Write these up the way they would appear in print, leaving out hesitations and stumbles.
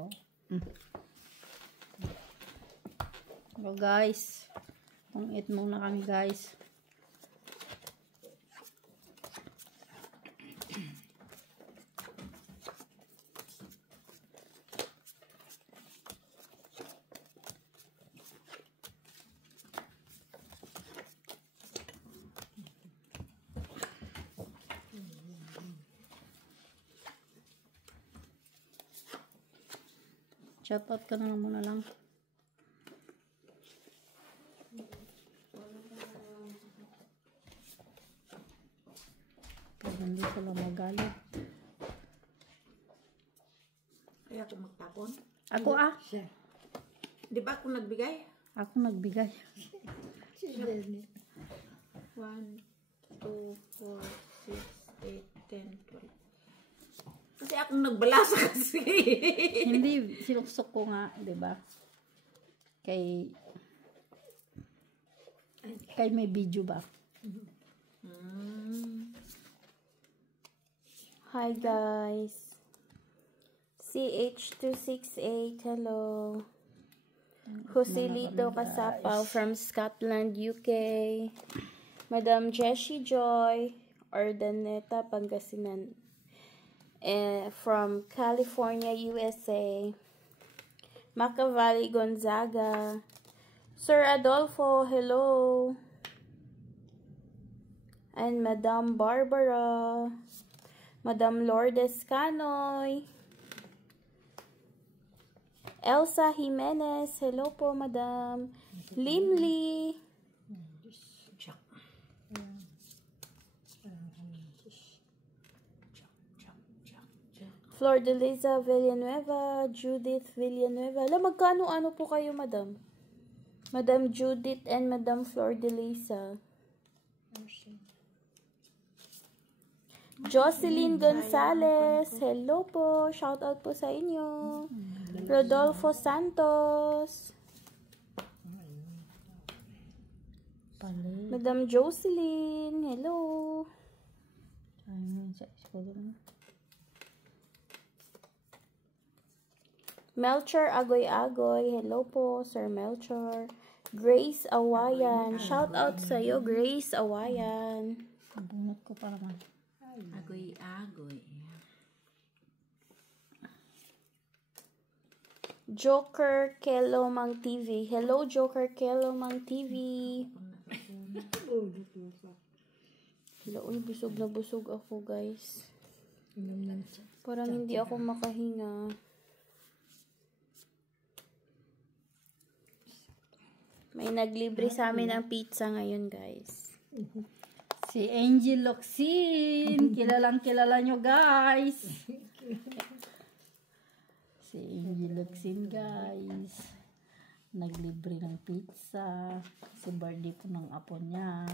ko. So guys, eat muna kami guys. Shoutout ka na lang muna lang. Pero hindi sila magalit. Kaya ako magtapon. Ako Siya. Di ba ako nagbigay? Ako nagbigay. 1, 2, 4, 6, 8, 10, 12. Kasi akong nagbalasa kasi. Hindi, sinuksok ko nga, di ba? Kay may video ba? Hi guys. CH268, hello. Joselito Casapaw from Scotland, UK. Madam Jessie Joy, Ordaneta, Pangasinan. From California, USA. Macavalli Gonzaga. Sir Adolfo, hello. And Madam Barbara. Madam Lourdes Canoy. Elsa Jimenez, hello po, Madam. Limli. Flor de Liza Villanueva, Judith Villanueva. Alam, magkano-ano po kayo, Madam? Madam Judith and Madam Flor de Liza. Jocelyn Gonzalez, hello po. Shout out po sa inyo. Rodolfo Santos. Madam Jocelyn, hello. Melchor Agoy-Agoy, hello po, Sir Melchor. Grace Awayan, shout out sa iyo, Grace Awayan. Bunot ko para man. Agoy-agoy. Joker Kelomang TV. Hello, Joker Kelomang TV. Hello, uy, busog na busog ako, guys. Parang hindi ako makahinga. May naglibre sa amin ng pizza ngayon, guys. Si Angel Locsin. Kilala nyo, guys. Si Angel Locsin, guys. Naglibre ng pizza. Si birthday po ng apo niya.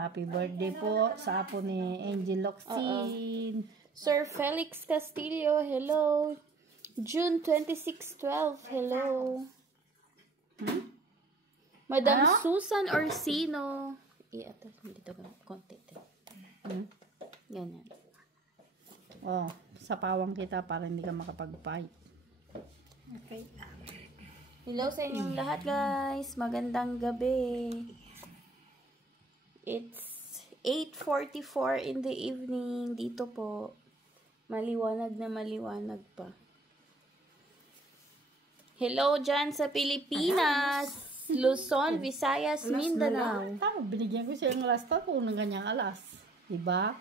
Happy birthday po sa apo ni Angel Locsin. Sir Felix Castillo, hello. June 2612, hello. Madam Susan Orsino. Iatas mo dito konti. Ganyan. Oh, sa pawang kita para hindi ka makapag-fight. Okay. Hello sa inyong lahat, guys. Magandang gabi. It's 8:44 in the evening. Dito po. Maliwanag na maliwanag pa. Hello dyan sa Pilipinas. Luzon, Visayas, Mindanao. Tama, binigyan ko siya ng alas kung ng ganyang alas. Diba?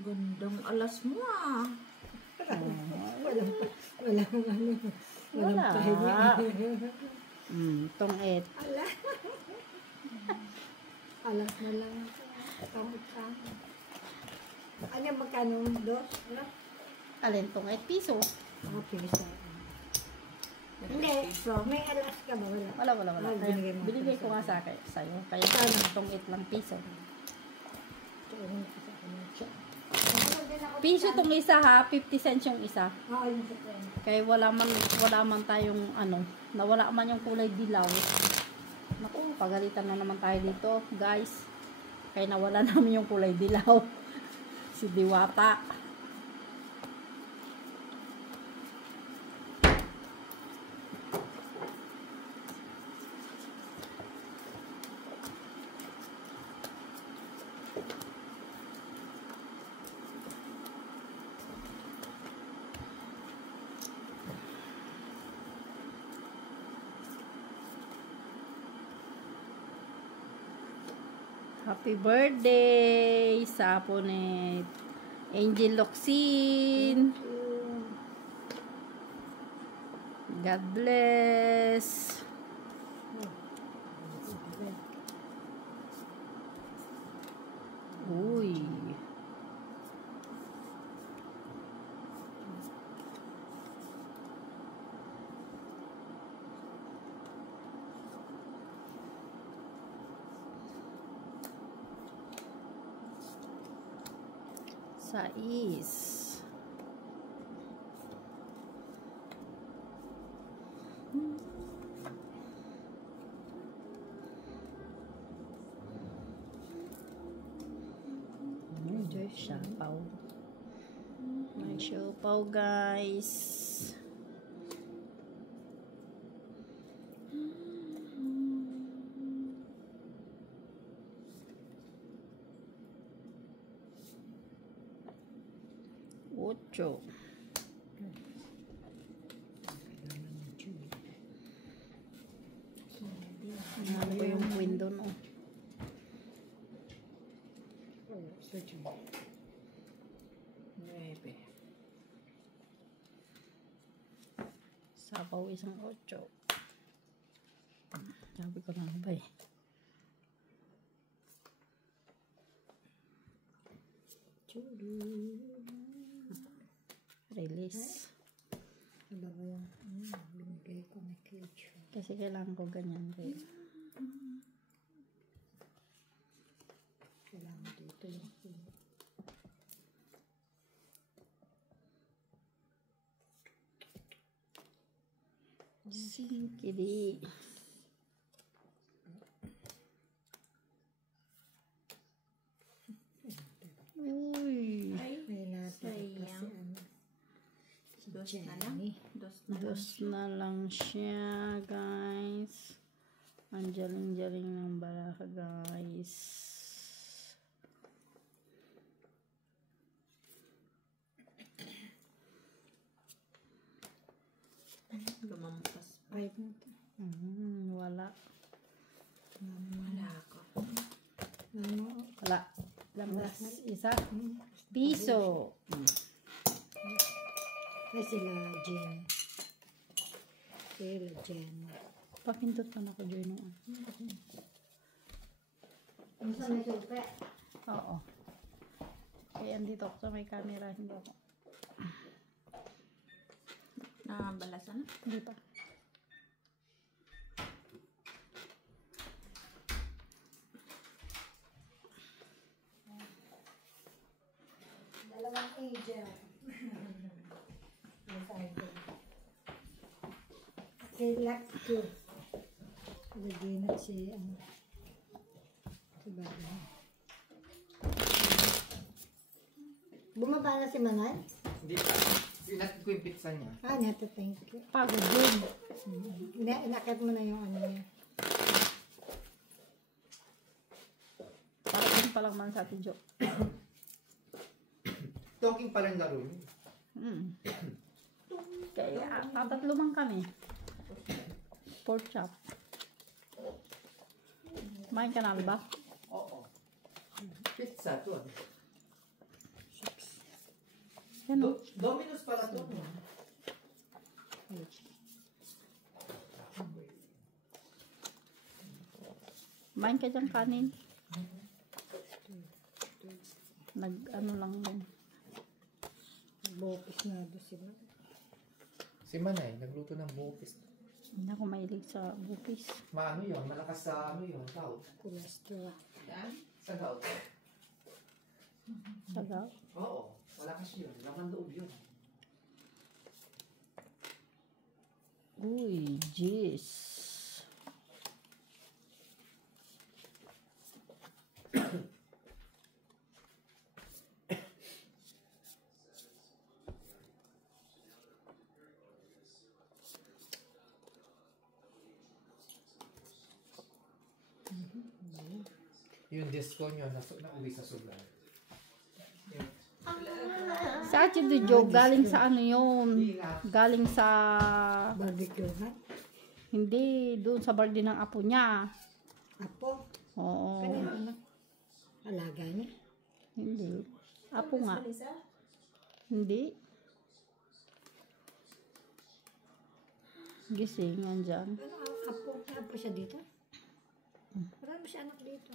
Gandang alas mo ah. Wala. Tong-et. Alas na lang. Ano magkano? Dos? Ano? Alin tong-et? Piso. Okay, so. Hindi. May alas ka ba? Wala. Wala. Binigay ko nga sa'yo. Kaya tong-et lang piso. Piso tong isa ha, 50 cents yung isa. Oo, yun sa trend. Kaya wala man tayong nawala man yung kulay dilaw. Naku, pagalitan na naman tayo dito, guys. Kaya nawala namin yung kulay dilaw. Si Diwata. Happy birthday sa apo ni Angel Locsin. God bless. Uy. Sais. Enjoy siopaw. May siopaw, guys. Ocho. Ano ba yung window, no? Nueve. Sabaw isang ocho. Sabi ko na ba eh. Release. Kasi kailangan ko ganyan rin. Sinkidi. Uy. Ay, sayang. Dos na lang. Dos na lang. Dos na lang siya, guys. Ang jaling-jaling ng baraka, guys. Lumampas. Wala. Wala ako. Wala. Lampas. Isa. Piso. Ay, sila Jen. Sila Jen. Papindot pa na ko dyan noon. Ang sa may supe. Oo. Kaya andito ako sa may camera. Hindi ako. Nakabalasan na. Hindi pa. Dalawang angel. Si Lucky. Lagyan na si Bagay. Bumaba na si Manal? Hindi pa. Sinat ko yung pizza niya. Neto, thank you. Pagod din. Inakit mo na yung ano niya. Parang pa lang man sa atin, Jo. Talking pa rin laro niya. Kaya tatatlo man kami. Pork chop. Main ka na ba? Oo. Pizza to. Yan o. Domino's pala to. Main ka dyan kanin. Ano lang din. Bopis na doon sila. Si Manay, nagluto ng bupis. Hindi ako mahilig sa bupis. Maano yun? Malakas sa ano yun? Gout. Cholesterol. Yan? Sa gout. Saga. Oo. Malakas yun. Laman loob yun. Uy, jeez. Yung disco nyo, nauwi sa sugar. Sa atin doon, Jo, galing sa ano yun? Galing sa... Barbecue, ha? Hindi, doon sa birthday ng apo niya. Apo? Oo. Kanina anak. nga. Hindi. Gising, andyan. Ano, apo siya dito? Marami siya anak dito.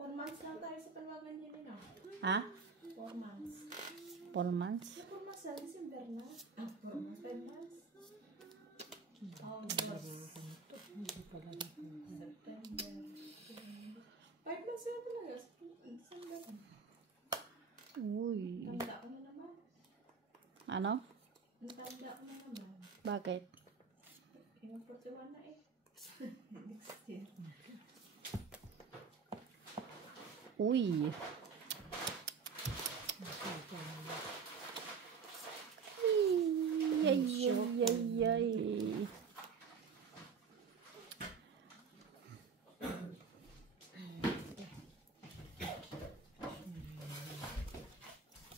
4 months lang tayo sa panawagan niya din, ah. Ha? 4 months. 4 months? 4 months na, December na. 4 months, 5 months. August. September. 5 months na talaga. December. Uy. Tanda ko na naman. Ano? Tanda ko na naman. Bakit? Yung 41 na eh. Next year. Uy. Ay, ay, ay, ay.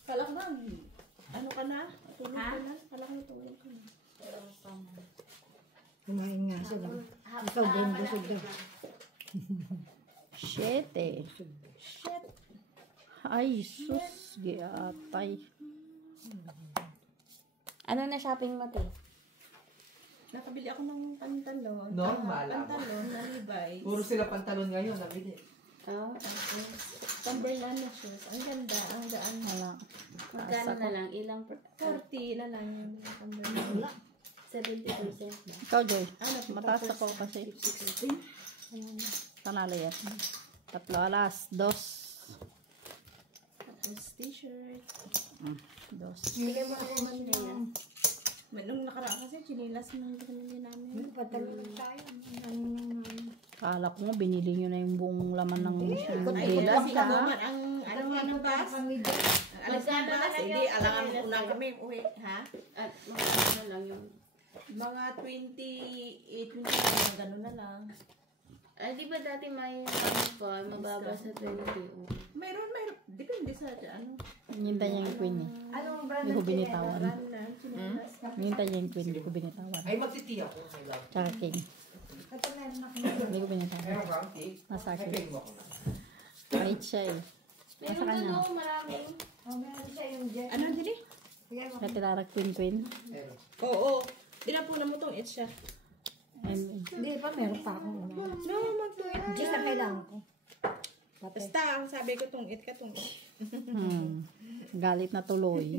Kalak na. Ano ka na? Tulog ka na? Kalak na tulog ka na. Kumain nga sila. Ikaw din, busog daw. 7. Shit. Ay, sus. Giatay. Ano na shopping mo, te? Nakabili ako ng pantalon. Normal lang. Pantalon na Levi's. Puro sila pantalon ngayon, nabili. Oh. Timberland na shoes. Ang ganda. Ang gaan. Wala. Magkano na lang? Ilang 40 na lang yung Timberland. 70% ba? Ikaw, Joy. Ano, Mataas ako kasi. Panalo yan. 3 alas. 2. Tapos t-shirt. 2. Bigyan mo ako man na yan. Nung nakaraan kasi, chinilas ng pinamili namin. Patalo lang tayo. Kala ko nga, binili nyo na yung buong laman ng Ay, dila. kasi naman ang ano nga ng bus. Alas ng bus. Hindi, alangan mo na kami uwi. Ha? At magkano na lang yung... Mga 28, 29, gano'n na lang. Ay, di ba dati may ano pa, mababa sa 20? Mayroon. Depende sa ano. Hinintay niya yung queen eh. Anong brand Hindi ko binitawan. Brand na, chinilas. Hinintay niya yung queen. Hindi ko binitawan. Ay, magtitiya ko. May lang. Tsaka king. Ito meron ako. Hindi ko binitawan. Meron kang cake? Nasa Ay, akin. bake mo ako na. Kahit siya eh. Meron kanya. ano, maraming. Oh, meron siya yung jet. Ano, Dili? Bigyan mo. Kaya tinarag queen. Meron. Oo. Dinapunan mo tong itcha. And, Hindi pa, meron pa ako. No, mag-tweet. Jet ang kailangan ko. Basta, ang sabi ko tong it ka tong it. galit na tuloy.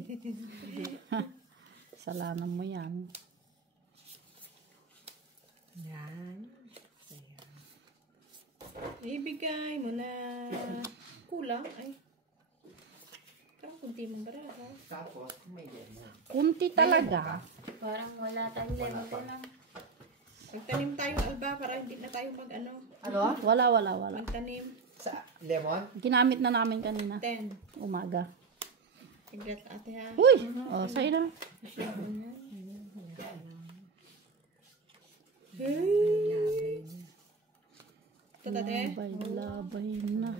Salanan mo yan. Yan. Ibigay mo na. Kulang, ay. Parang kunti mong bara, ha? Tapos, may lemon. Kunti talaga. Parang wala tayong lemon lang. Magtanim tayo ng alba para hindi na tayo mag-ano. Ano? Wala. Magtanim. Sa lemon? Ginamit na namin kanina. 10. Umaga. Igrat ate ha. Uy! Oh, sa'yo na. Ito tate. Labay na.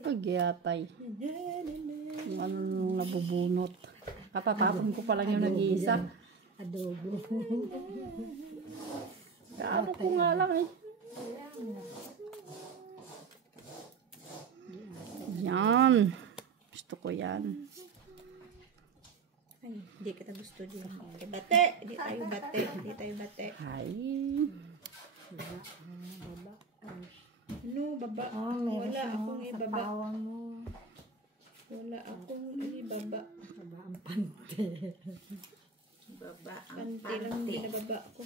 Pagyatay. Kung ano nung nabubunot. Katatapon ko pa lang yung nag-iisa. Adobo. Kaano ko nga lang eh. Yan. Gusto ko yan. Ay, hindi kita gusto din. Bate! Hindi tayo bate. Hindi tayo bate. Ay. Ano, baba? Oh, meron Wala siya akong sa ibaba. pawa mo. Wala akong ibaba. Aba, ang pante. Baba ang Pante lang binababa ko.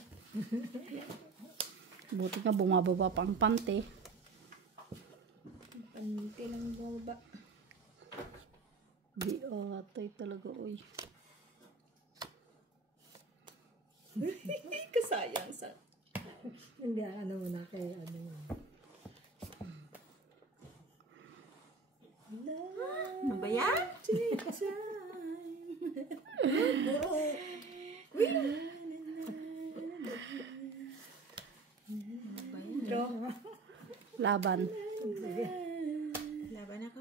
Buti nga bumababa pa ang pante. Pante lang bababa. Di atay talaga uy. Kasayang sa... Hindi, ano mo na kay ano mo. Ano ba yan? Draw. Laban. Laban ako?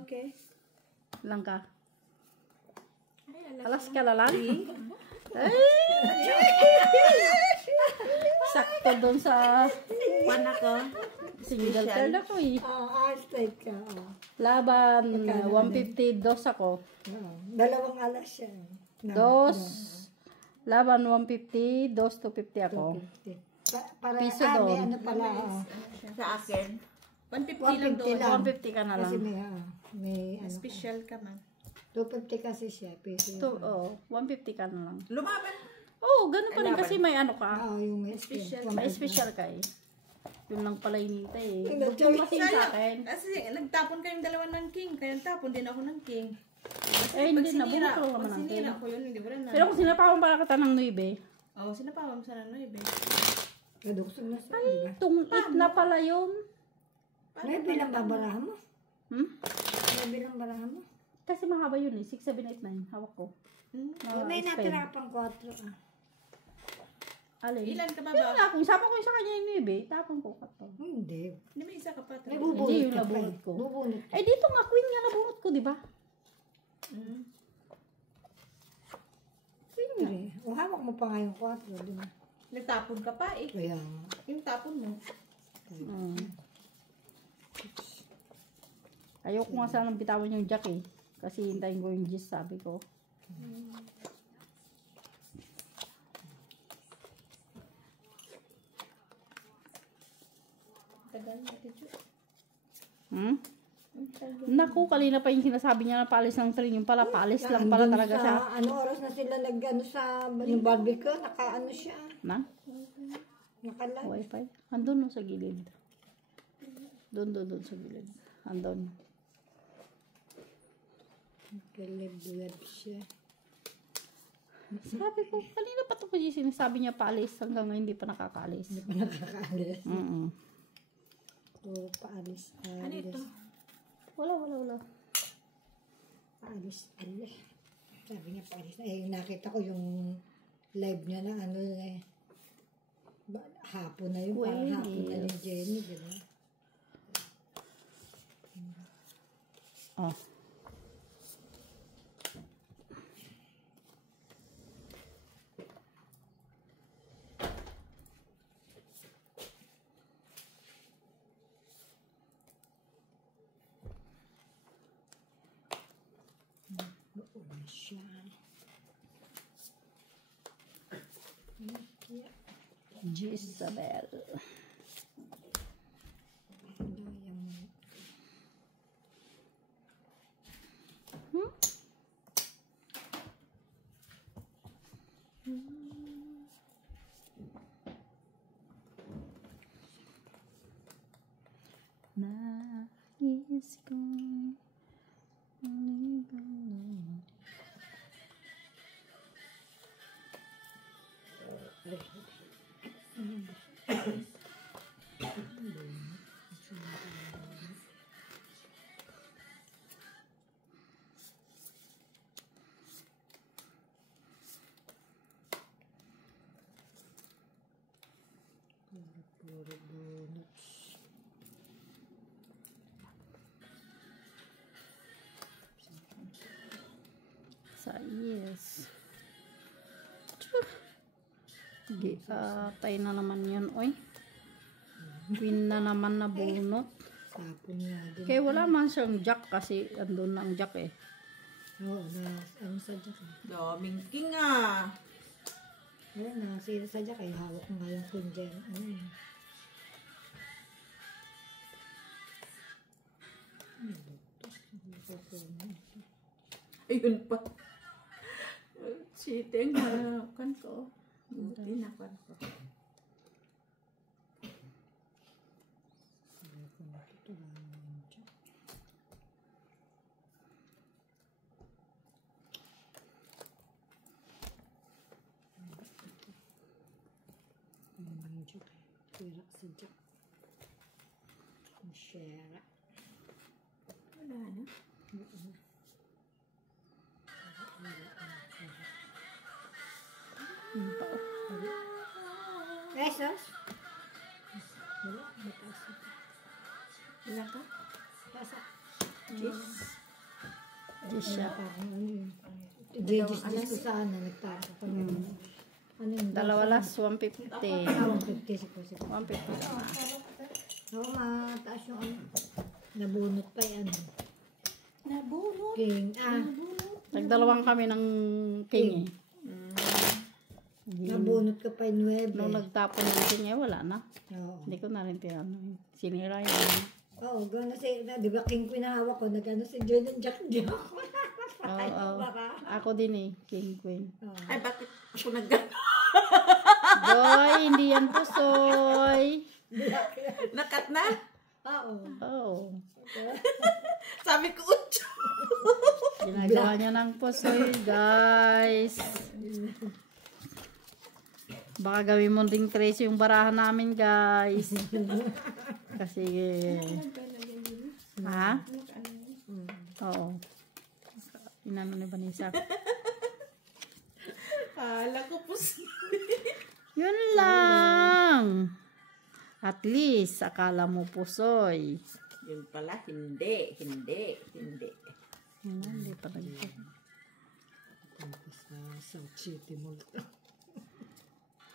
Okay. Lang ka. Ay, alam. Alas ka na lang. Sakto doon sa Pan ako. single card ako eh. Straight ka. Laban, 150, dos ako. Dalawang alas siya. Dos. Laban, 150, dos, 250 ako. Para Piso may doon. ano pala. Sa akin. 150 lang 150 doon. lang. 150 ka na lang. Kasi may ano. Special ka man. 250 kasi siya. Piso. 150 ka na lang. Lumaban. Oo, ganun pa rin kasi may ano ka. Yung Special. May special ka eh. Yun lang pala hinintay eh. Hindi, Huwag mo kasi sa akin. Kasi nagtapon kayong dalawa ng king. Kaya tapon din ako ng king. Eh, hindi na. Bunot ko lang naman Pag ang sinira king. ko yun, hindi ko rin na. Pero kung sinapawan pala kita ng 9, Oo, sinapawa mo sana 9. Kaduksog na siya, di ba? tungit na pala yun. May bilang babarahan mo. Hmm? May bilang barahan mo. Kasi mahaba yun eh. 6, 7, 8, 9. Hawak ko. May spade. natira pang 4. Alin? Ilan ka ba Yun ba? nga, kung sama ko sa kanya yung 9, tapon ko ka to. Hindi. Hindi, may isa ka pa. May talaga. bubunot Hindi, yung ka pa nabunot eh. ko. Bubunot. Eh, dito nga, queen nga nabunot ko, di ba? Hindi. O hawak mo pa nga yung 4, di ba? Nagtapon ka pa eh. Kaya nga. Yung tapon mo. Ayoko nga sanang bitawan yung jack eh. Kasi hintayin ko yung gis, sabi ko. Tagal natin yun. Hmm? Naku, kanina pa yung sinasabi niya na paalis ng train. Yung pala, paalis lang pala Andun talaga sa, siya. Ano oras na sila nag-ano sa yung barbecue? Naka-ano siya. Na? Naka-live. Wi-Fi? Andun no, sa gilid. Doon sa gilid. Andun. Naka-live siya. Sabi ko, kanina pa ito ko yung sinasabi niya paalis hanggang ngayon hindi pa nakakaalis. Hindi pa nakakaalis. Puro paalis. Ano ito? Wala. Paalis. Sabi niya paalis. Eh, nakita ko yung live niya na ano eh. Hapon na yun. Parang hapon na ni Jenny. Diba? Oh. Doon siya. Jezabel. Nais ko'y maligaw. Sa yes. Tay na naman yun, oy. Queen na naman na bunot. Sapon nga din. Kaya wala man siyang jack kasi andun na ang jack eh. Oo, ano sa Jack eh. Daming king ah. Wala na, sila sa Jack eh. Hawak ko nga yung Queen Jen. Ano yun? Ayun pa. Cheating. Kan ko. Buti na kan ko. Yung Jack eh. Pirak sa Jack. Ang share. Wala na. Pesos? Wala, mataas. Ilan ka? Tasa. Yes siya. Parang ano yun. Didis-dis ko sana, nagtapos pa naman. Ano yung Dalawa las, 150. 150 si Kusi. 150 lang na. Oo, mataas yung ano. Nabunot pa yung ano. Nabunot. King. Nagdalawang kami ng king eh. Nabunot ka pa yung 9. Nung nagtapon ng king eh, wala na. Oo. Hindi ko na rin tinanong. Sinira yun. Oo, gano'n si, di ba king queen na hawak ko, nag-ano si Joy ng Jack. Oo. Ako din eh, king queen. Ay, bakit ako nag... Joy, hindi yan pusoy. Nakat na? Oo. Oo. Sabi ko, utso. Ginagawa niya ng pusoy, guys. Baka gawin mo ding trace yung barahan namin, guys. Kasi, ha? Oo. Inano ni Vanessa. Kala ko po. Yun lang. At least, akala mo pusoy. Yun pala, hindi. Hindi pala ito. Sa South City Mall.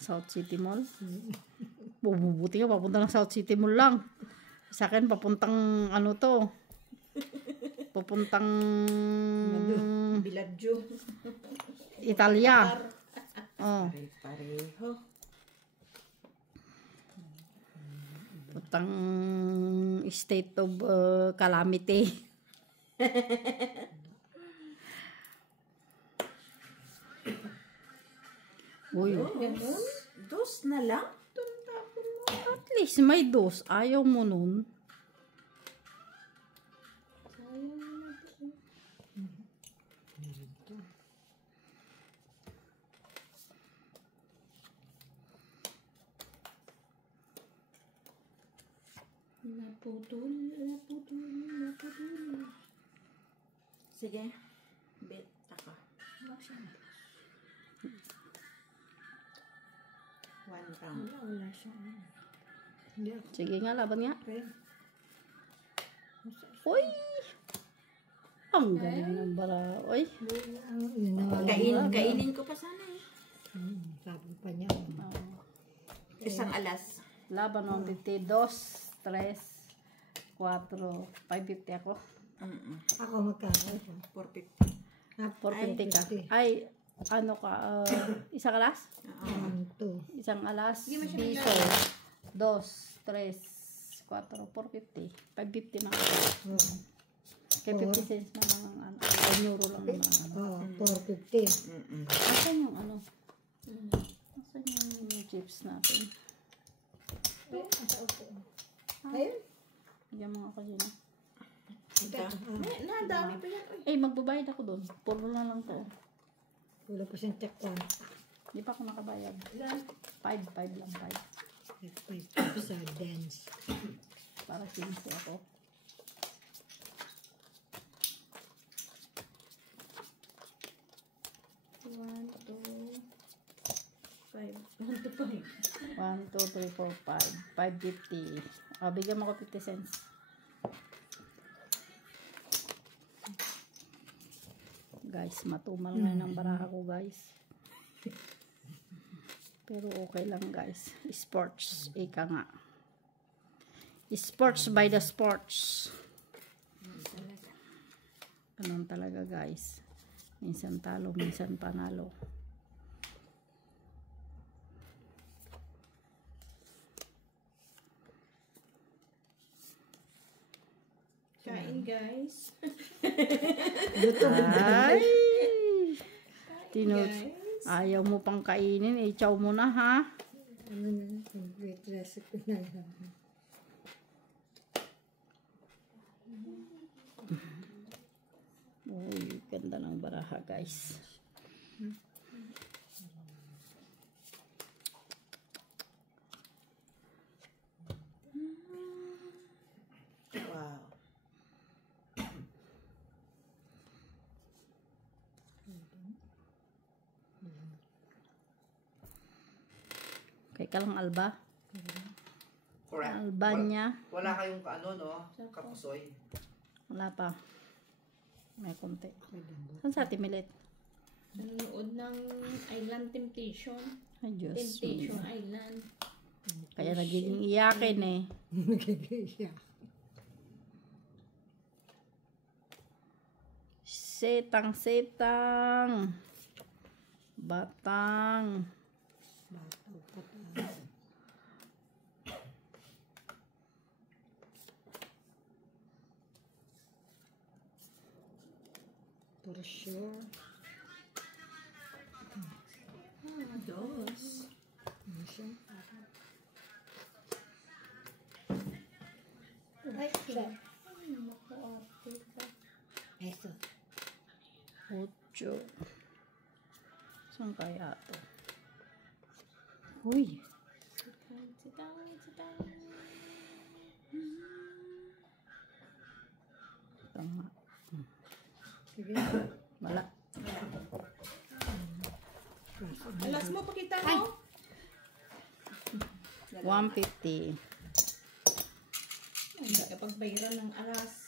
South City Mall? Bubuti ka, papunta ng South City Mall lang. Sa akin, papuntang ano to. Papuntang Biladyo. Italia. Oh. Pareho. Papuntang state of calamity. Uy. Dos na lang? At least may dos. Ayaw mo nun. Naputol. Sige. Bet ako. One round. Wala siya. Hindi ako. Sige nga, laban nga. Okay. Uy! Ang galing ng bara. Uy! Yun na nga. Kainin ko pa sana eh. Sabi pa niya. Isang alas. Laban 150. 2, 3, 4, 550 ako. Ako magkano. 450. 450 ka. Ay, ano ka? Isang alas? 2. Isang alas. Piso. 2, 3, 4, 450. 550 na ako. Kaya 50 cents na lang ang ano. 1 euro lang naman. Oo, 450. Asan yung ano? Asan yung chips natin? Ayun. Bigyan mo ako dyan. Nadami pa yan. Eh, magbabayad ako doon. Puro na lang to. Wala pa siyang check one. Di pa ako nakabayad. 5 lang 5. Sa dance. Para 15 ako. One, two, five. 1, 2, 3, 4, 5. 550. Bigyan mo ko 50 cents. Guys, matumal ngayon ang baraha ko, guys. Pero okay lang, guys. Sports. Ika nga. Sports by the sports. Ganun talaga, guys. Minsan talo, minsan panalo. Kain guys. Ay! Ayaw mo pang kainin. Chow mo na, ha? Ano na, complete recipe na lang. Uy, ganda ng baraha, guys. Wow. Kay ka lang, Alba. Correct. Albania. Wala kayong ano, no? Kapusoy. Wala pa. May konti. Saan sa atin, Milit? Nanonood ng Island Temptation. Ay, Diyos. Temptation Island. Kaya nagiging iyakin eh. Nagkikisya. Setang. Batang. Bataw pa tayo. For sure. Dos. Ay, siya. Eso. 8. Saan kaya to? Uy. Tama. Sige. Wala. Alas mo, pakita mo. 150. Hindi ka pagbayaran ng alas.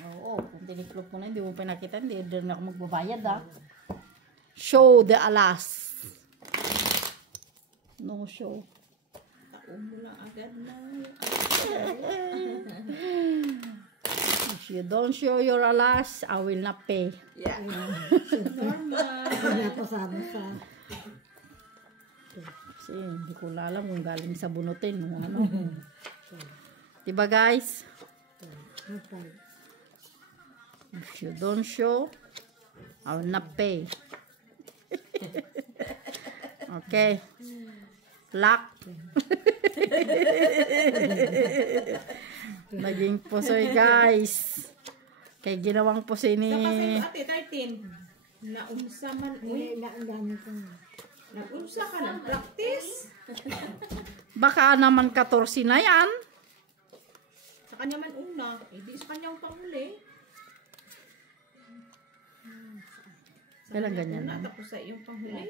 Oo, kung tiniklop ko na, hindi mo pinakita, hindi na ako magbabayad ah. Show the alas. No show. Taon mo lang agad na. If you don't show your alas, I will not pay. Yeah. Normal. Wala pa sabi sa Kasi hindi ko alam kung galing sa bunutin. Ano. Diba guys? hotel. If you don't show, I will not pay. Okay. Lock. Naging pusoy guys. Kay ginawang pusoy ni... Saka sa'yo ate, 13. Naunsa man. Uy, Ang dami ko. nagunsa ka ng practice. Baka naman 14 na yan. Sa kanya man una. Eh, di sa kanyang panghuli. Kailan ganyan Una, lang? tapos sa iyong panghuli.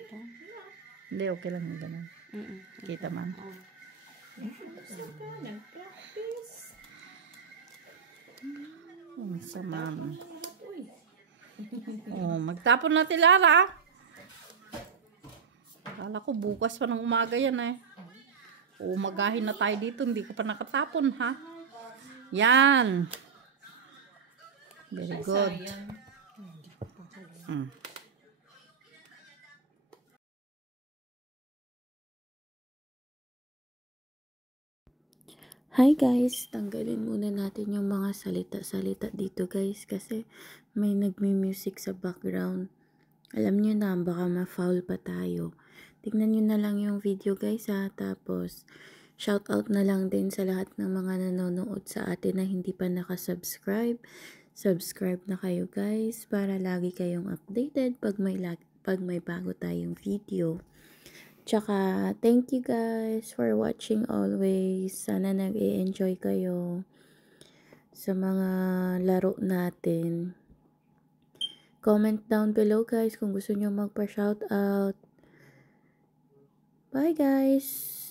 Hindi, okay lang yung ganun. Kita man. Nagunsa ka, nag-practice. Sama. Uy. Oh, magtapon na Lara. Akala ko bukas pa ng umaga yan eh. Umagahin na tayo dito. Hindi ka pa nakatapon ha. Yan. Very good. Sayang. Mm. Hi guys, tanggalin muna natin yung mga salita-salita dito guys kasi may nagmi-music sa background. Alam nyo na, baka ma-foul pa tayo. Tignan nyo na lang yung video guys ha, tapos shoutout na lang din sa lahat ng mga nanonood sa atin na hindi pa nakasubscribe. Subscribe na kayo guys para lagi kayong updated pag may bago tayong video. Tsaka, thank you guys for watching always. Sana nag-e-enjoy kayo sa mga laro natin. Comment down below guys kung gusto nyo magpa-shoutout. Bye guys!